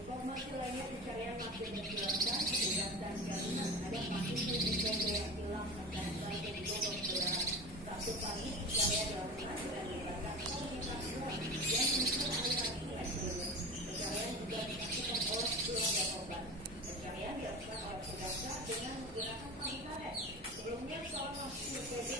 Informasi lainnya, pencarian masih dijalankan dan gabungan ada masih dijaga yang hilang dan dibobol saudara. Sabtu pagi pencarian dilakukan dengan melibatkan komunitas yang muncul aliran sungai Ciliwung. Pencarian juga dilakukan oleh keluarga korban. Pencarian dilakukan oleh petugas dengan menggunakan perahu karet. Sebelumnya seorang mahasiswa PB